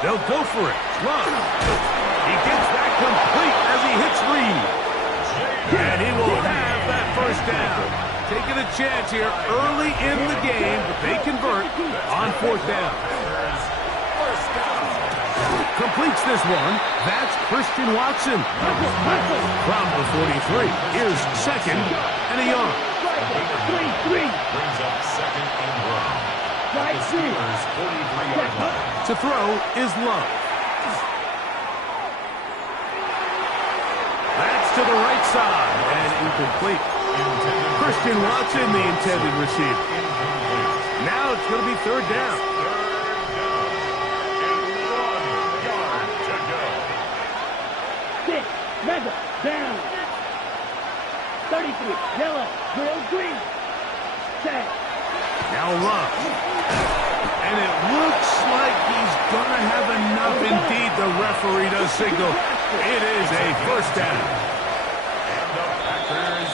They'll go for it. Love. He gets that complete as he hits Reed. And he will have that first down. Taking a chance here early in the game, but they convert on fourth down. Completes this one. That's Christian Watson. From the 43. Here's second and a yard. Brings up second and one. The Steelers' 43-yard line. To throw is Love. That's to the right side and incomplete. Christian Watson, the intended receiver. Now it's going to be third down. Mega, down. 33, yellow, drill, green. Set. Now Love. And it looks like he's going to have enough. Indeed, the referee does signal. It is a first down. And the Packers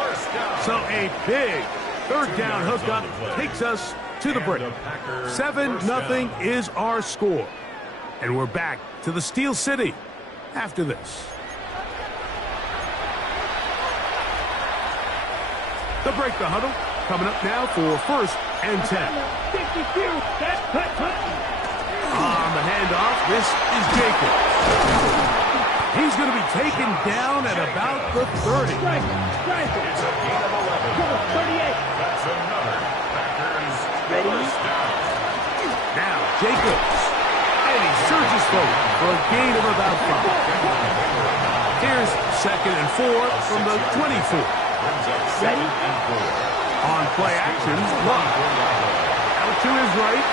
first down. So a big third down hookup takes us to the break. 7-0 is our score. And we're back to the Steel City after this. The break the huddle. Coming up now for first and 10. On the handoff, this is Jacob. He's going to be taken down at about the 30. It's a gain of 11. That's another Packers first down. Now Jacobs. And he surges forward for a gain of about 5. Here's second and 4 from the 24. Brings up second and 4. On play action, Love. Out to his right.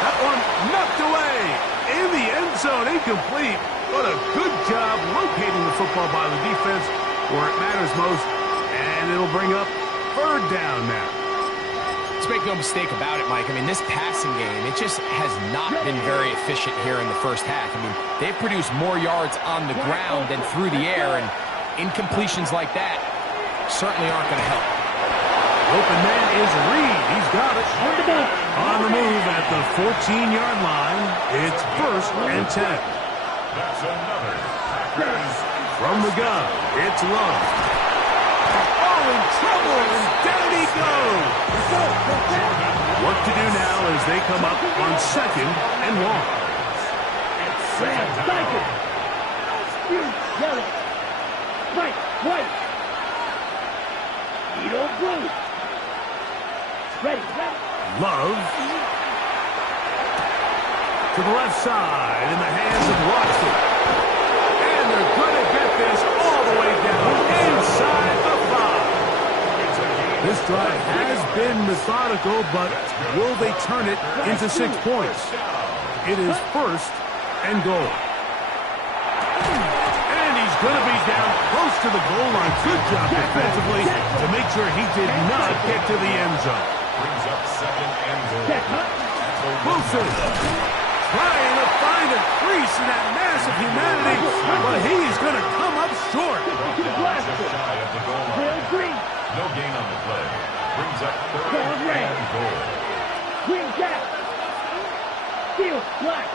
That one knocked away. In the end zone, incomplete. What a good job locating the football by the defense where it matters most. And it'll bring up third down now. Let's make no mistake about it, Mike. I mean, this passing game, it just has not been very efficient here in the first half. I mean, they've produced more yards on the ground than through the air, and incompletions like that certainly aren't going to help. Open man is Reed. He's got it. On the move at the 14-yard line. It's first and 10. That's another Packers. From the gun, it's Love. Oh, in trouble, and down he goes. What to do now as they come up on second and 1. Right. You don't blue. Ready. Love. To the left side in the hands of Watson. And they're going to get this all the way down inside the 5. This drive has been methodical, but will they turn it into 6 points? It is first and goal. And he's going to be down close to the goal line. Good job defensively to make sure he did not get to the end zone. Brings up second and goal. Wilson trying to find a crease in that mass of humanity, but he's going to come up short. Just shy of the goal line. No gain on the play. Brings up third and goal. Green jack. Steel black.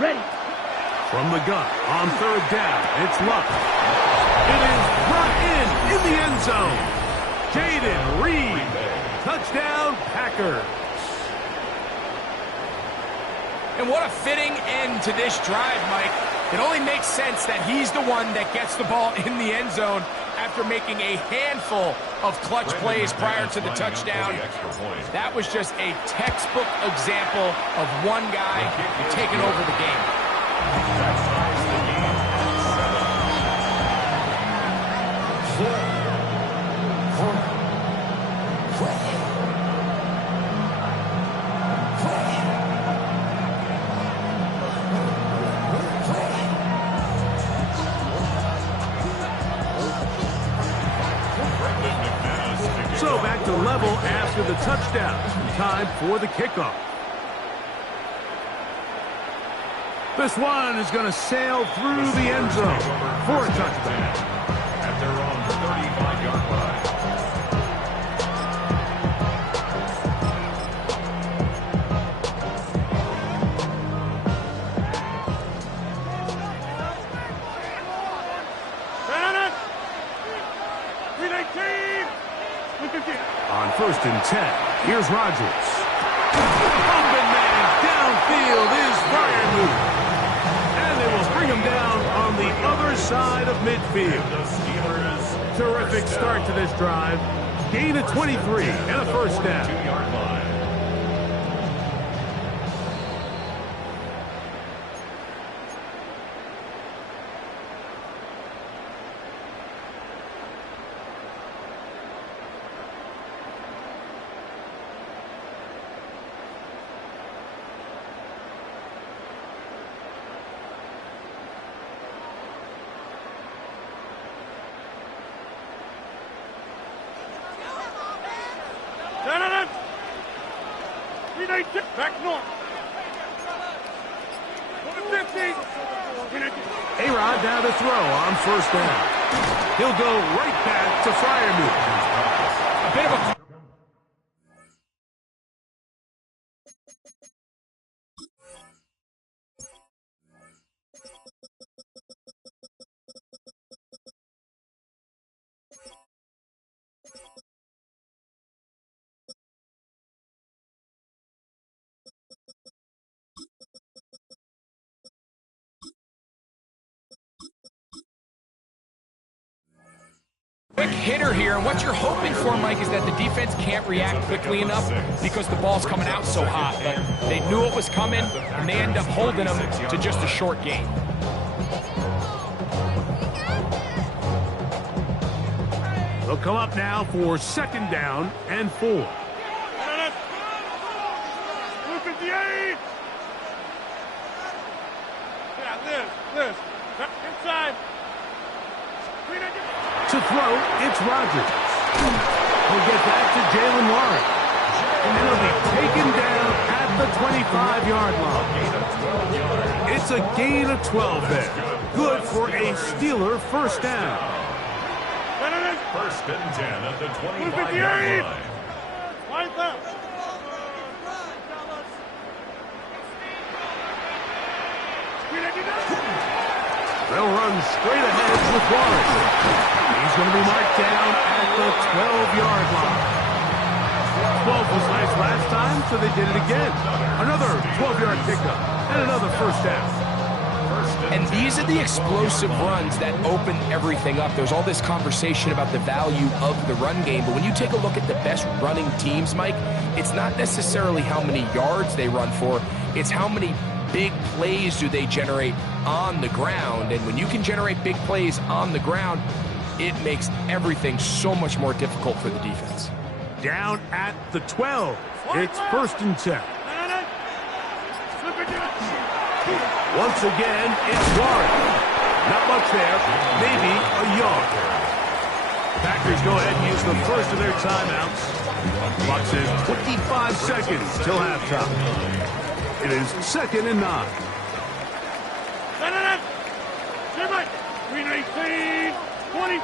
Ready. From the gun on third down, it's Luck. It is brought in the end zone. Jaden Reed. Touchdown, Packers. And what a fitting end to this drive, Mike. It only makes sense that he's the one that gets the ball in the end zone after making a handful of clutch plays prior to the touchdown. That was just a textbook example of one guy taking over the game. So back to level after the touchdown. Time for the kickoff. This one is going to sail through the end zone for a touchdown. At their own 35-yard line. 10. Here's Rodgers. Open man downfield is Fryermuth. And they will bring him down on the other side of midfield. Terrific start to this drive. Gain of 23 and a first down. 2-yard line. Back north. A-Rod now to throw on first down. He'll go right back to Fryermuth. A bit of a... quick hitter here, and what you're hoping for, Mike, is that the defense can't react quickly enough because the ball's coming out so hot. But they knew it was coming, and they end up holding them to just a short gain. They'll come up now for second down and 4. This. Inside. To throw, it's Rodgers. He'll get back to Jalen Warren. And he'll be taken down at the 25-yard line. It's a gain of 12 there. Good for a Steeler first down. First and 10 at the 25-yard line. Line up. They'll run straight ahead with Warren. He's going to be marked down at the 12-yard line. 12 was nice last time, so they did it again. Another 12-yard pickup and another first down. And these are the explosive runs that open everything up. There's all this conversation about the value of the run game, but when you take a look at the best running teams, Mike, it's not necessarily how many yards they run for, it's how many big plays do they generate on the ground. And when you can generate big plays on the ground, it makes everything so much more difficult for the defense. Down at the 12. It's first and 10. Once again, it's Warren. Not much there. Maybe a yard. Packers go ahead and use the first of their timeouts. Clock says 25 seconds till halftime. It is second and 9. 319, 26.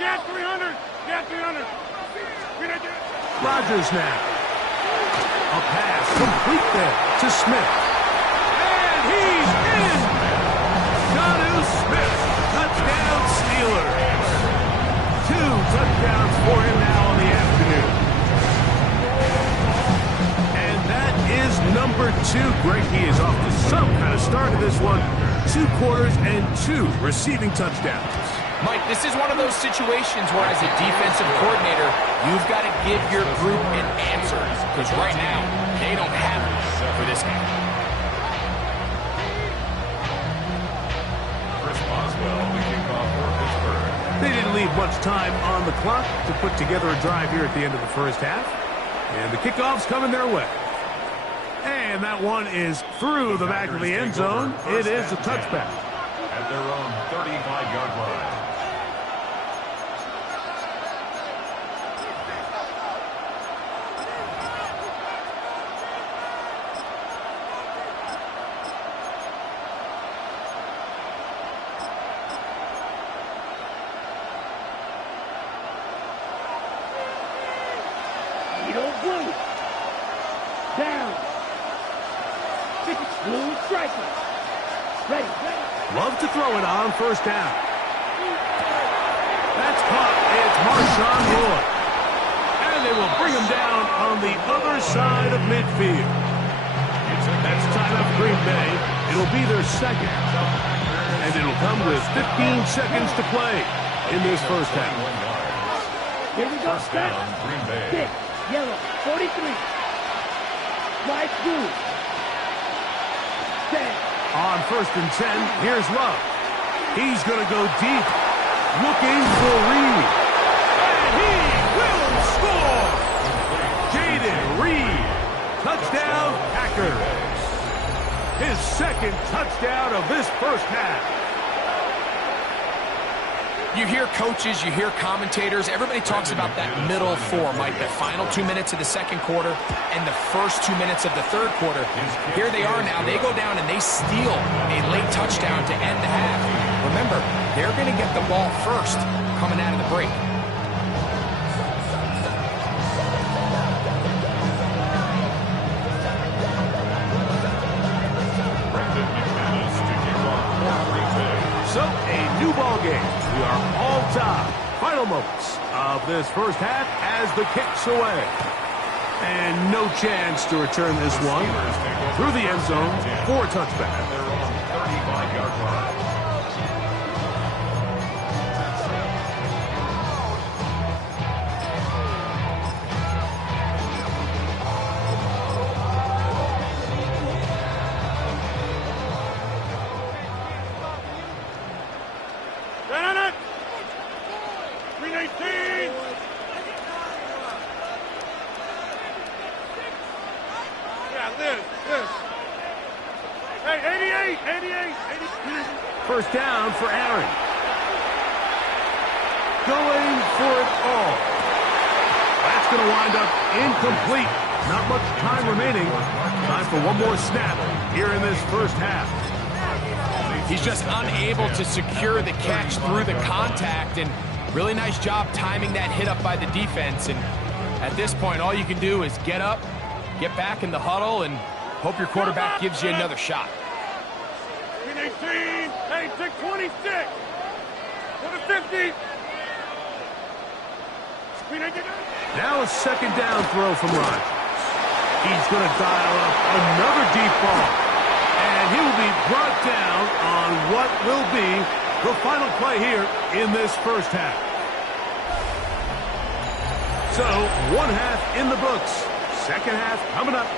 Got 300. Got 300. Rodgers now. A pass complete there to Smith. And he's in. Jonnu Smith. Touchdown Steelers. 2 touchdowns for him now on the afternoon. And that is number 2. Greg, he is off to some kind of start to this one. 2 quarters and 2 receiving touchdowns. Mike, this is one of those situations where as a defensive coordinator, you've got to give your group an answer. Because right now, they don't have it for this game. Chris Boswell, the kickoff for Pittsburgh. They didn't leave much time on the clock to put together a drive here at the end of the first half. And the kickoff's coming their way. And that one is through the back of the end zone. It is a touchback. At their own 35-yard line. Blue. Down. Blue striker. Ready. Love to throw it on first down. That's caught. It's Marshawn Lloyd. the other side of midfield. That's timeout for Green Bay. It'll be their second. And it'll come with 15 seconds to play in this first half. Here we go, set. Six, yellow, 43. Right through. Set. On 1st and 10, here's Love. He's going to go deep, looking for Reed. And he will score! Jaden Reed, touchdown Packers. His second touchdown of this first half. You hear coaches, you hear commentators, everybody talks about that middle four, Mike, the final 2 minutes of the second quarter and the first 2 minutes of the third quarter. Here they are now. They go down and they steal a late touchdown to end the half. Remember, they're going to get the ball first coming out of the break. So, a new ball game. We are all tied. Final moments of this first half as the kick's away. And no chance to return this one through the end zone for a touchback. They're on the 35-yard line. First down for Aaron. Going for it all. That's going to wind up incomplete. Not much time remaining. Time for one more snap here in this first half. He's just unable to secure the catch through the contact, and really nice job timing that hit up by the defense. And at this point, all you can do is get up, get back in the huddle, and hope your quarterback gives you another shot. 18, hey, 26, to the 50. Now a second down throw from Rodgers. He's going to dial up another deep ball. And he will be brought down on what will be the final play here in this first half. So, one half in the books. Second half coming up.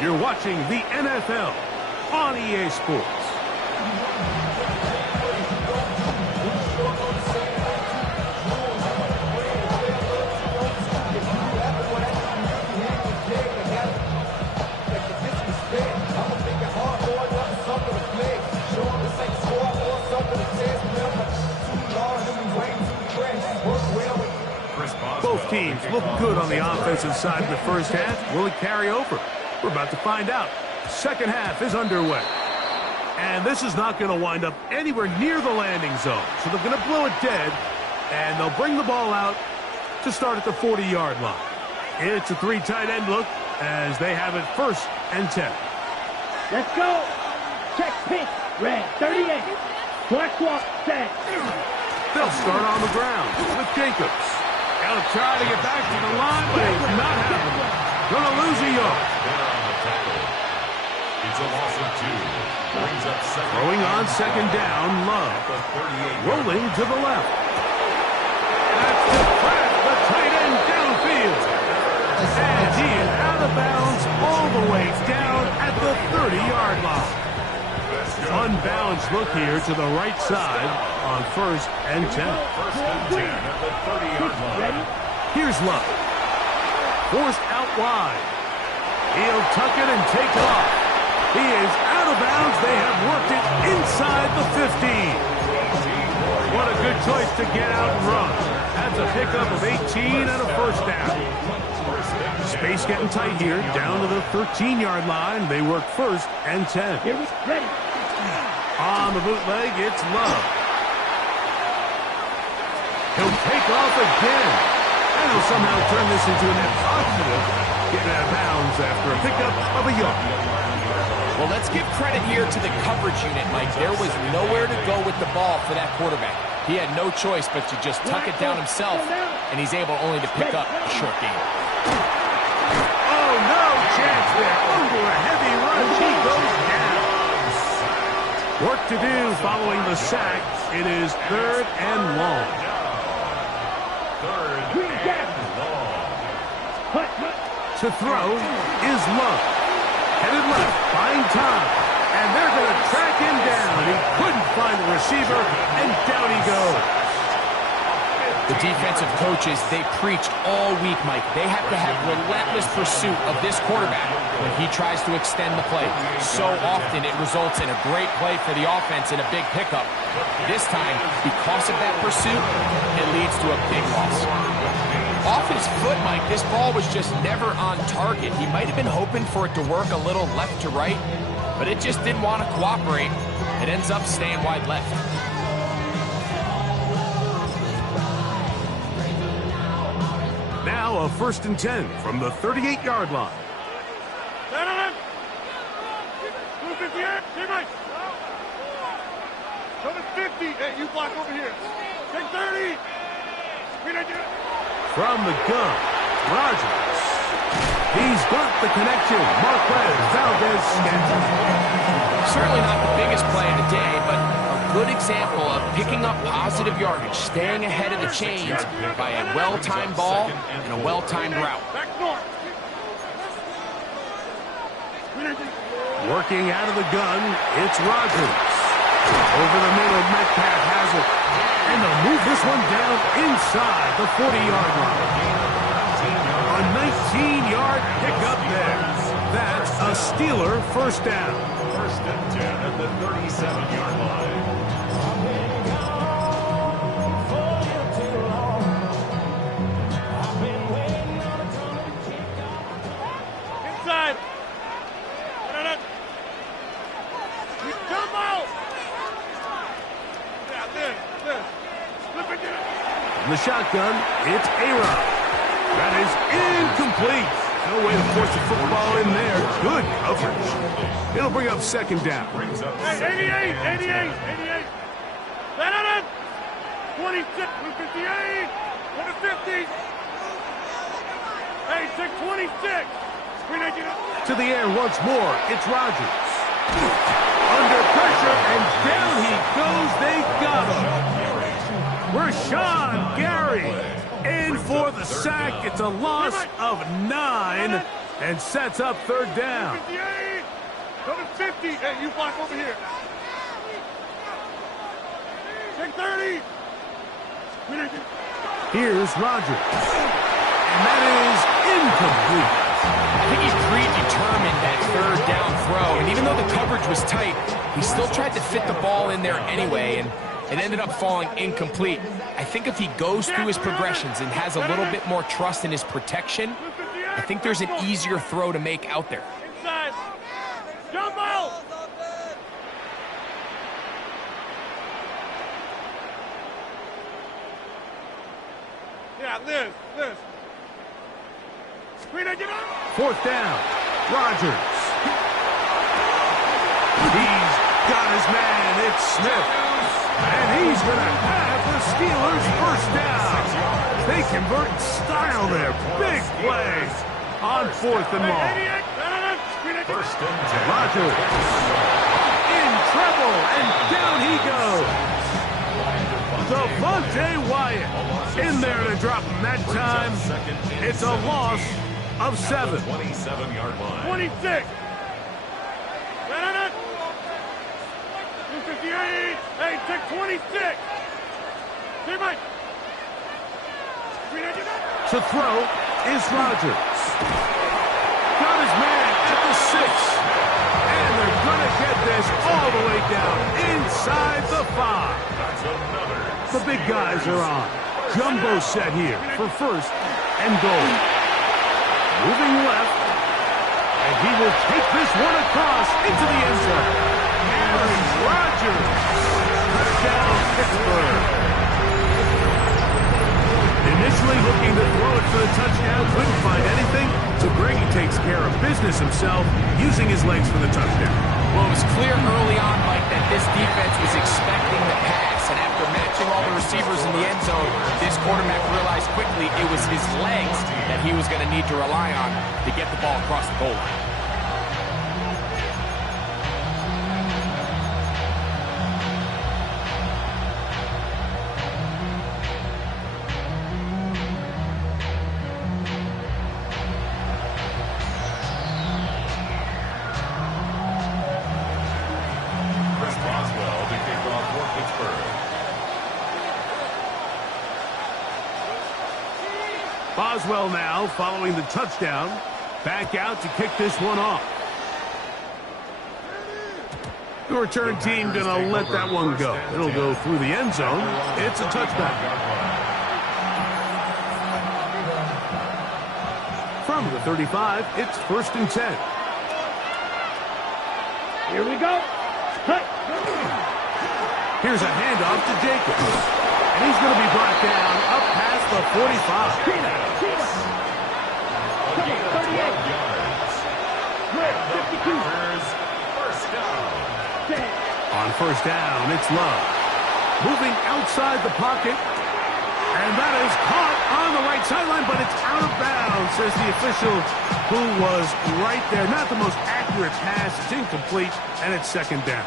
You're watching the NFL on EA Sports. Both teams look good on the offensive side in the first half. Will it carry over? We're about to find out. Second half is underway. And this is not going to wind up anywhere near the landing zone. So they're going to blow it dead, and they'll bring the ball out to start at the 40-yard line. It's a three tight end look as they have it 1st and 10. Let's go. Check pitch. Red, 38. Black walk, set. They'll start on the ground with Jacobs. They'll try to get back to the line, but it's not happening. Going to lose a yard. It's a loss of 2. Brings up second. Throwing on second down, Love. Rolling to the left. That's to crack the tight end downfield. And he is out of bounds all the way down at the 30-yard line. Unbalanced look here to the right side on 1st and 10. 1st and 10 at the 30-yard line. Here's Love. Forced out wide. He'll tuck it and take off. He is out of bounds. They have worked it inside the 15. What a good choice to get out and run. That's a pickup of 18 and a first down. Space getting tight here. Down to the 13-yard line. They work 1st and 10. Here we ready. On the bootleg, it's Love. He'll take off again. And he'll somehow turn this into a net positive. Getting out of bounds after a pickup of a yard. Well, let's give credit here to the coverage unit, Mike. There was nowhere to go with the ball for that quarterback. He had no choice but to just tuck it down himself, and he's able only to pick up a short gain. Oh, no chance there. Under a heavy rush, he goes down. Work to do following the sack. It is 3rd and long. To throw is Love. Headed left, buying time. And they're going to track him down. He couldn't find the receiver, and down he goes. The defensive coaches, they preached all week, Mike. They have to have relentless pursuit of this quarterback when he tries to extend the play. So often it results in a great play for the offense and a big pickup. This time, because of that pursuit, it leads to a big loss. Off his foot, Mike, this ball was just never on target. He might have been hoping for it to work a little left to right, but it just didn't want to cooperate. It ends up staying wide left. Now a 1st and 10 from the 38-yard line. Coming 50. Hey, you block over here. Take 30. From the gun, Rogers. He's got the connection. Marquez Valdez-Scantling. Certainly not the biggest play of the day, but a good example of picking up positive yardage, staying ahead of the chains by a well-timed ball and a well-timed route. Working out of the gun, it's Rogers. Over the middle, Metcalf has it. And they'll move this one down inside the 40-yard line. A 19-yard pickup there. That's a Steeler 1st down. 1st and 10 at the 37-yard line. Inside. Jump out. Yeah, this. Flip it in. In the shotgun, it's A-Rod. That is incomplete. No way to force the football in there. Good coverage. It'll bring up 2nd down. Hey, 88. Set it. 26, 58, 150. Hey, take 26. To the air once more, it's Rogers. Under pressure, and down he goes. They got him. Rashawn Gary in for the sack. It's a loss of 9 and sets up 3rd down. 58. Go to 50. Hey, you block over here. Take 30. Here's Rogers. And that is incomplete. I think he's predetermined that 3rd down throw, and even though the coverage was tight, he still tried to fit the ball in there anyway, and it ended up falling incomplete. I think if he goes through his progressions and has a little bit more trust in his protection, I think there's an easier throw to make out there. Inside. Jump out. Yeah, Liz. 4th down. Rogers. He's got his man. It's Smith. And he's going to have the Steelers' 1st down. They convert in style there. Big play on 4th and long. 1st and 10. Rogers in trouble, and down he goes. Devontae Wyatt in there to drop him that time. It's a loss of 7. 27-yard line. 26. 258. Hey, take 26. To throw is Rogers. Got his man at the 6. And they're going to get this all the way down inside the 5. That's another. The big guys are on. Jumbo set here for 1st and goal. Moving left. And he will take this one across into the end zone. Aaron Rodgers. Touchdown, Pittsburgh. Initially looking to throw it for the touchdown, couldn't find anything, so Brady takes care of business himself, using his legs for the touchdown. Well, it was clear early on, Mike, that this defense was expecting the pass, and after matching watching all the receivers in the end zone, this quarterback realized quickly it was his legs that he was going to need to rely on to get the ball across the goal line. Boswell now following the touchdown. Back out to kick this one off. The return team going to let that one go. It'll go through the end zone. It's a touchback. From the 35, it's 1st and 10. Here we go. Cut. Here's a handoff to Jacobs. And he's going to be brought down up past the 45. 52. On 1st down, it's Love. Moving outside the pocket. And that is caught on the right sideline, but it's out of bounds, says the official who was right there. Not the most accurate pass. It's incomplete, and it's 2nd down.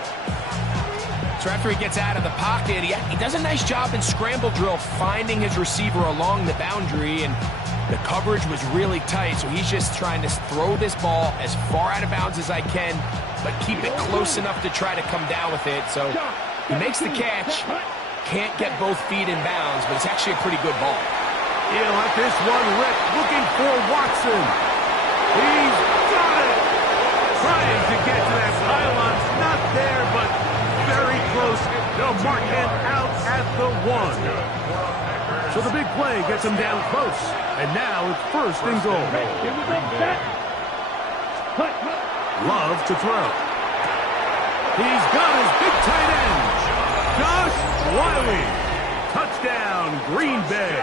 So after he gets out of the pocket, he does a nice job in scramble drill finding his receiver along the boundary, and the coverage was really tight, so he's just trying to throw this ball as far out of bounds as I can, but keep it close enough to try to come down with it. So he makes the catch, can't get both feet in bounds, but it's actually a pretty good ball. He'll let this one rip, looking for Watson. He's got it! Trying to get to that pylon, not there, but very close. They'll mark him out at the 1. So the big play gets him down close. And now it's 1st and goal. Here we go. Set. Cut. Love to throw. He's got his big tight end. Josh Wiley. Touchdown, Green Bay.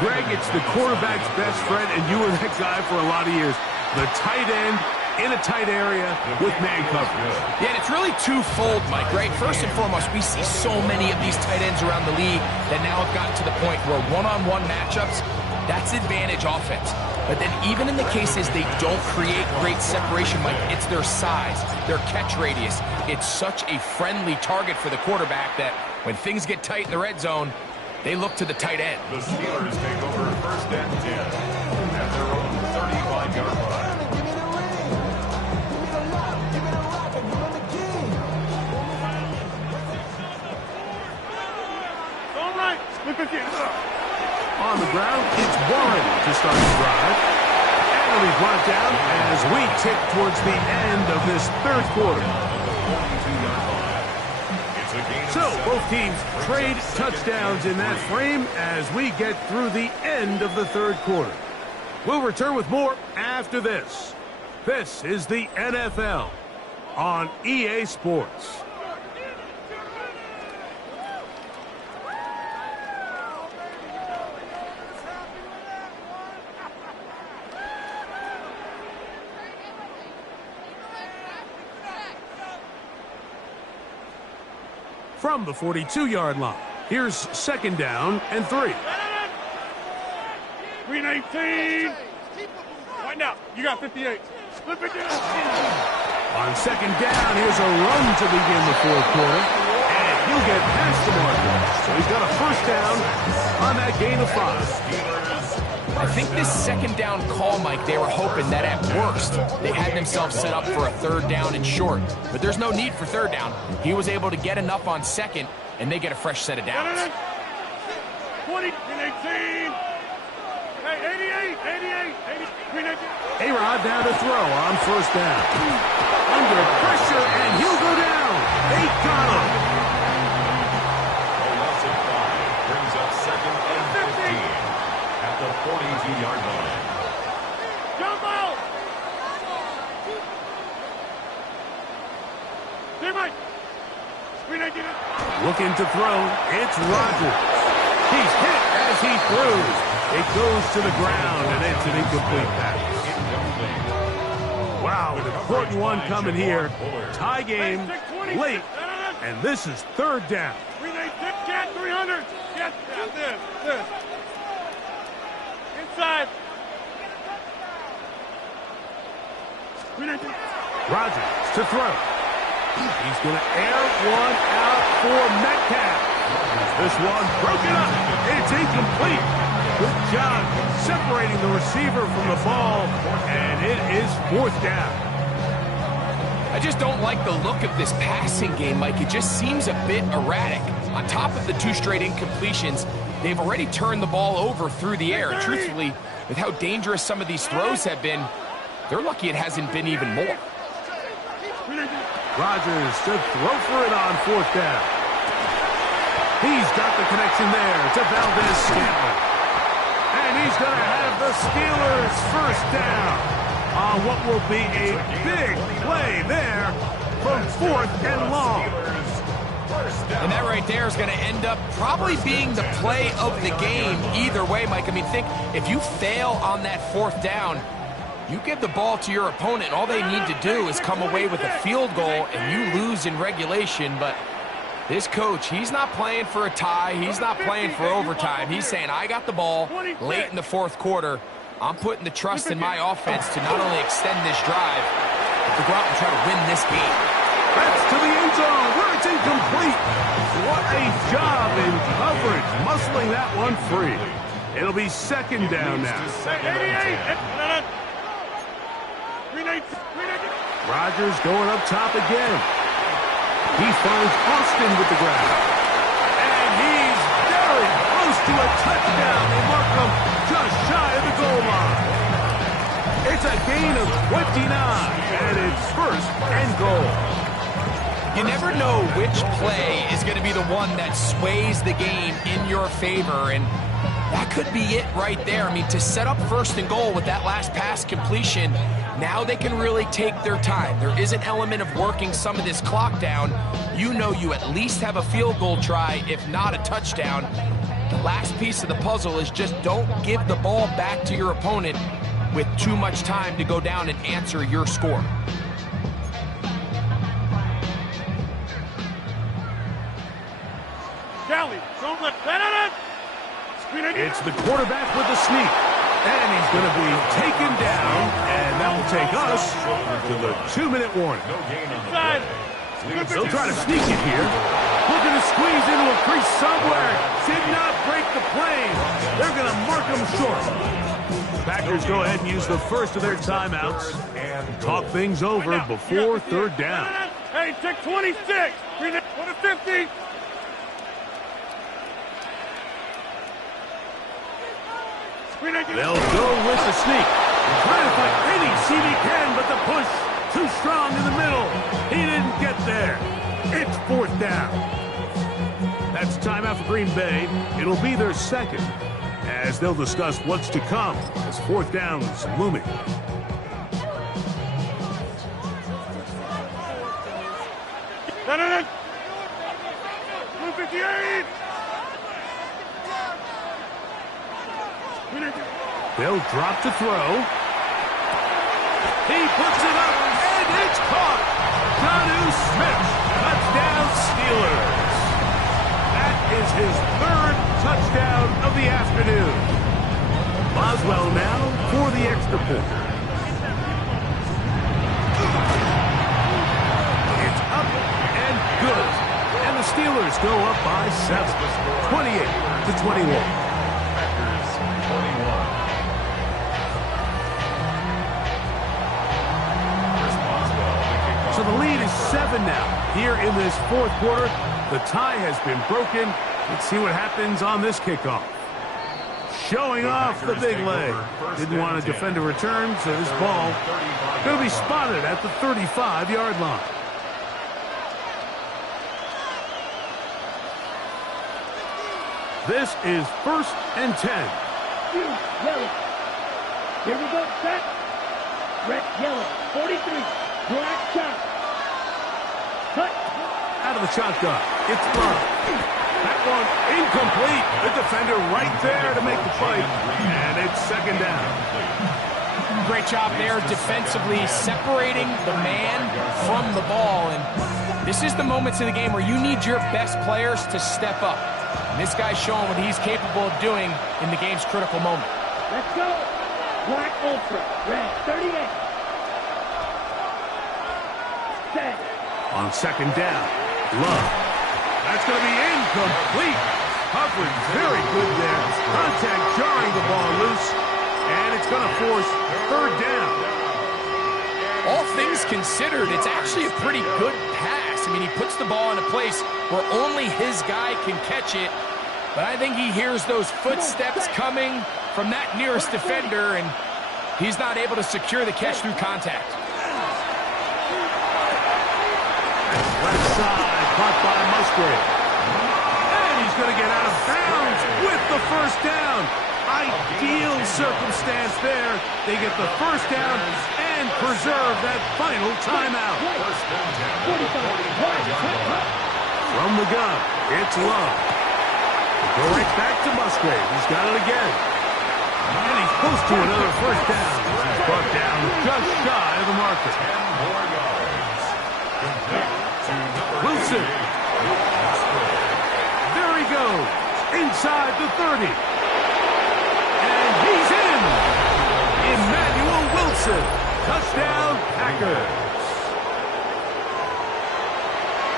Greg, it's the quarterback's best friend, and you were that guy for a lot of years. The tight end in a tight area with man coverage. Yeah, and it's really twofold, Mike, right? First and foremost, we see so many of these tight ends around the league that now have gotten to the point where one-on-one matchups, that's advantage offense. But then even in the cases they don't create great separation, Mike, it's their size, their catch radius. It's such a friendly target for the quarterback that when things get tight in the red zone, they look to the tight end. The Steelers take over 1st and 10 at their own 35-yard line. On the ground, it's Warren to start the drive. And he'll be brought down as we tick towards the end of this 3rd quarter. So both teams trade touchdowns in that frame as we get through the end of the 3rd quarter. We'll return with more after this. This is the NFL on EA Sports. From the 42-yard line, here's 2nd down and 3. Green 18. Find out. You got 58. Flip it down. On 2nd down, here's a run to begin the 4th quarter. And he'll get past the marker. So he's got a 1st down on that gain of 5. I think this 2nd down call, Mike, they were hoping that at worst they had themselves set up for a 3rd down and short. But there's no need for 3rd down. He was able to get enough on 2nd, and they get a fresh set of downs. 20, 18. Hey, 88, 80. A-Rod down to throw on 1st down. Under pressure, and he'll go down. They got him. A loss of 5 brings up 2nd and 15 at the 42-yard line. Jump out. Teammate. Green 18. Looking to throw, it's Rodgers. He's hit as he throws. It goes to the ground, and it's an incomplete pass. Wow, an important one coming here. Tie game, late, And this is third down. Get 300. Get this. Inside. Rodgers to throw. He's going to air one out for Metcalf. This one broken up. It's incomplete. Good job separating the receiver from the ball, and it is fourth down. I just don't like the look of this passing game, Mike. It just seems a bit erratic. On top of the 2 straight incompletions, they've already turned the ball over through the air. Truthfully, with how dangerous some of these throws have been, they're lucky it hasn't been even more. Rodgers to throw for it on fourth down. He's got the connection there to Valdez-Scantling. And he's going to have the Steelers first down on what will be a big play there from fourth and long. And that right there is going to end up probably being the play of the game either way, Mike. I mean, think, if you fail on that fourth down, you give the ball to your opponent, and all they need to do is come away with a field goal, and you lose in regulation. But this coach, he's not playing for a tie. He's not playing for overtime. He's saying, I got the ball late in the fourth quarter. I'm putting the trust in my offense to not only extend this drive, but to go out and try to win this game. That's to the end zone where it's incomplete. What a job in coverage, muscling that one free. It'll be second down now. 88. Rodgers going up top again. He finds Austin with the ground. And he's very close to a touchdown. They mark him just shy of the goal line. It's a gain of 29, and it's first and goal. You never know which play is going to be the one that sways the game in your favor, and that could be it right there. I mean, to set up first and goal with that last pass completion, now they can really take their time. There is an element of working some of this clock down. You know you at least have a field goal try, if not a touchdown. The last piece of the puzzle is just don't give the ball back to your opponent with too much time to go down and answer your score. It's the quarterback with the sneak. And he's going to be taken down, and that will take us to the 2-minute warning. They'll try to sneak it here. Looking to squeeze into a crease somewhere. Did not break the plane. They're going to mark him short. Packers go ahead and use the first of their timeouts and talk things over before third down. Hey, take 26. What a 50. They'll go with the sneak. Trying to find any seam he can, but the push too strong in the middle. He didn't get there. It's fourth down. That's timeout for Green Bay. It'll be their second, as they'll discuss what's to come as fourth down is looming. Blue 58. They'll drop to throw. He puts it up, and it's caught. Jonnu Smith, touchdown Steelers. That is his third touchdown of the afternoon. Boswell now for the extra point. It's up and good. And the Steelers go up by 7, 28-21. So the lead is 7 now. Here in this fourth quarter, the tie has been broken. Let's see what happens on this kickoff. Showing off the big leg. Didn't want to defend a return, so this ball going to be spotted at the 35-yard line. This is first and 10. Yellow. Here we go, set. Red, yellow, 43. Black shot. Cut. Out of the shotgun. It's blocked. That one incomplete. The defender right there to make the fight. And it's second down. Great job there defensively, separating the man from the ball. And This is the moments in the game where you need your best players to step up. And this guy's showing what he's capable of doing in the game's critical moment. Let's go. Black Ultra, red 38. Set. On second down, Love. That's going to be incomplete. Coverage very good there. Contact jarring the ball loose. And it's going to force third down. All things considered, it's actually a pretty good pass. I mean, he puts the ball in a place where only his guy can catch it. But I think he hears those footsteps coming from that nearest defender, and he's not able to secure the catch through contact. Left side, caught by Musgrave. And he's going to get out of bounds with the first down. Ideal circumstance there. They get the first down and preserve that final timeout. From the gun, it's Love. Go right back to Musgrave. He's got it again. And he's close to another first down. He's brought down just shy of the marker. 10 more yards. Wilson. There he goes. Inside the 30. And he's in. Emmanuel Wilson. Touchdown, Packers.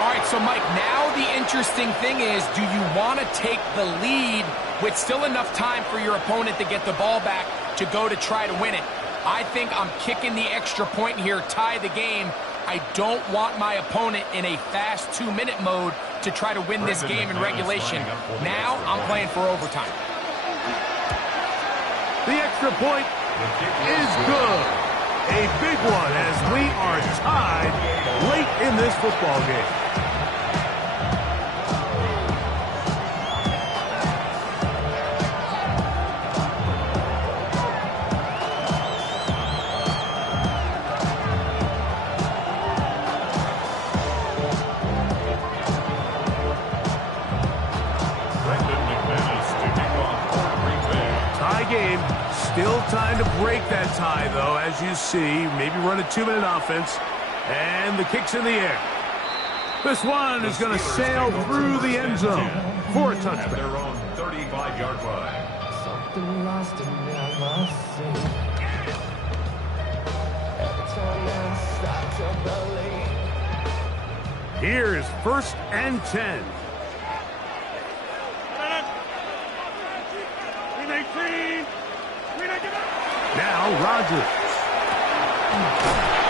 All right, so Mike, now the interesting thing is, do you want to take the lead with still enough time for your opponent to get the ball back to go to try to win it? I think I'm kicking the extra point here, tie the game. I don't want my opponent in a fast 2-minute mode to try to win this game in regulation. Now I'm playing for overtime. The extra point is good. A big one as we are tied late in this football game. Game. Still time to break that tie, though, as you see. Maybe run a 2-minute offense. And the kick's in the air. This one is going to sail through the end zone for a touchback. At their own 35-yard line. Something lost in me, I must see. Every time I start to believe. Here is 1st and 10. Now Rodgers.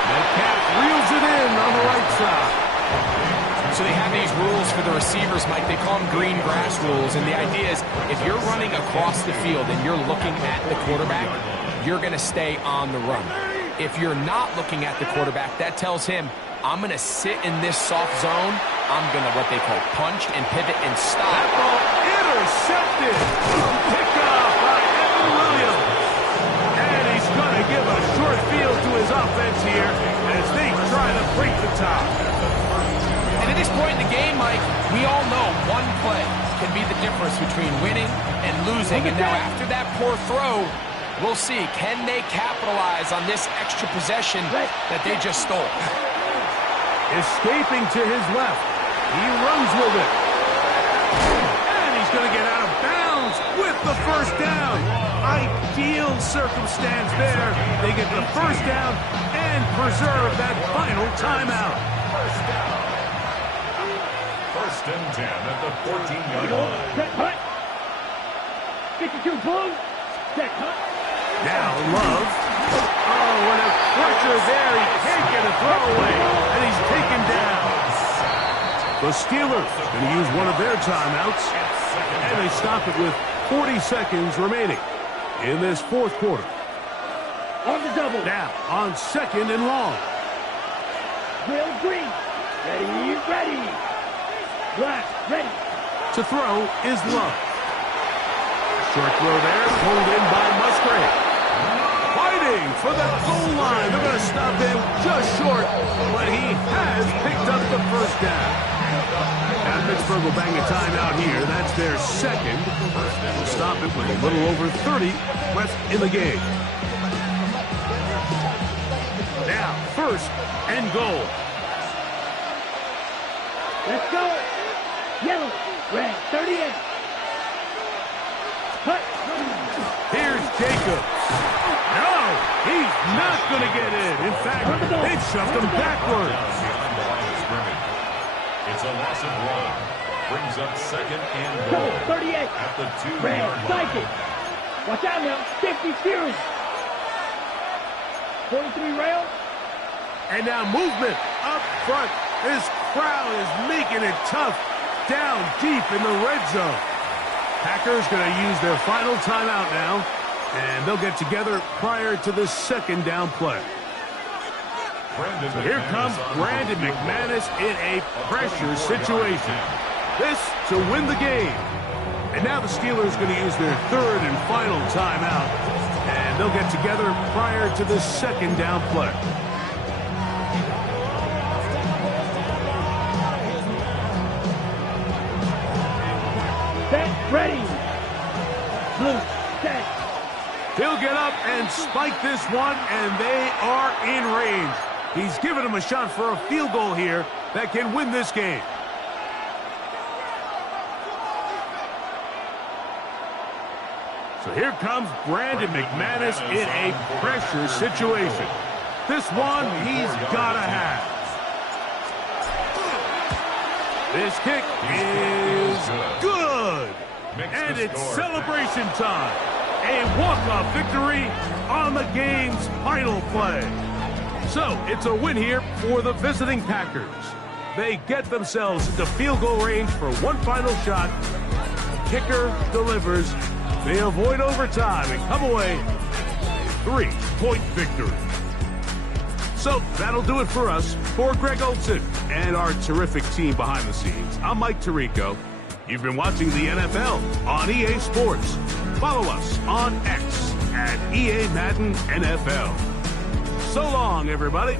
Metcalf reels it in on the right side. So they have these rules for the receivers, Mike. They call them green grass rules. And the idea is if you're running across the field and you're looking at the quarterback, you're going to stay on the run. If you're not looking at the quarterback, that tells him, I'm going to sit in this soft zone. I'm going to what they call punch and pivot and stop. That ball intercepted. Picked off by Evan Williams. And he's going to give a short field to his offense here as they try to break the tie. And at this point in the game, Mike, we all know one play can be the difference between winning and losing. And now after that poor throw, we'll see, can they capitalize on this extra possession that they just stole? Escaping to his left. He runs with it. And he's going to get out of bounds with the first down. Ideal circumstance there. They get the first down and preserve that final timeout. First down. 1st and 10 at the 14-yard line. Set hut. 52 boom. Set hut. Now Love. Oh, what a pressure there. He can't get a throwaway. And he's taken down. The Steelers going to use one of their timeouts. And they stop it with 40 seconds remaining in this 4th quarter. On the double. Now on 2nd and long. Will Green. Ready, ready. Black, ready. To throw is Love. Short throw there, pulled in by Musgrave. Fighting for the goal line. They're going to stop him just short, but he has picked up the first down. Now Pittsburgh will bang a timeout here. That's their 2nd. They'll stop it with a little over 30 left in the game. Now 1st and goal. Let's go. Yellow, red, 38. Cut. Here's Jacobs. No, he's not going to get in. In fact, they've shoved him backwards. Behind the line of scrimmage. It's a loss of 1. Brings up second and Go, goal 38. at the 2-yard Red, line. psychic. Watch out now. 50 series. 43 rail. And now movement up front. This crowd is making it tough down deep in the red zone. Packers going to use their final timeout now, and they'll get together prior to the second down play. So here comes Brandon McManus in a pressure situation. This to win the game. And now the Steelers going to use their third and final timeout, and they'll get together prior to the second down play. Set, ready. Blue, set. He'll get up and spike this one, and they are in range. He's given him a shot for a field goal here that can win this game. So here comes Brandon McManus in a pressure situation. This one he's got to have. This kick is good. And it's celebration time. A walk-off victory on the game's final play. So it's a win here for the visiting Packers. They get themselves into field goal range for one final shot. Kicker delivers. They avoid overtime and come away with a 3-point victory. So that'll do it for us. For Greg Olson and our terrific team behind the scenes, I'm Mike Tirico. You've been watching the NFL on EA Sports. Follow us on X at EA Madden NFL. So long, everybody.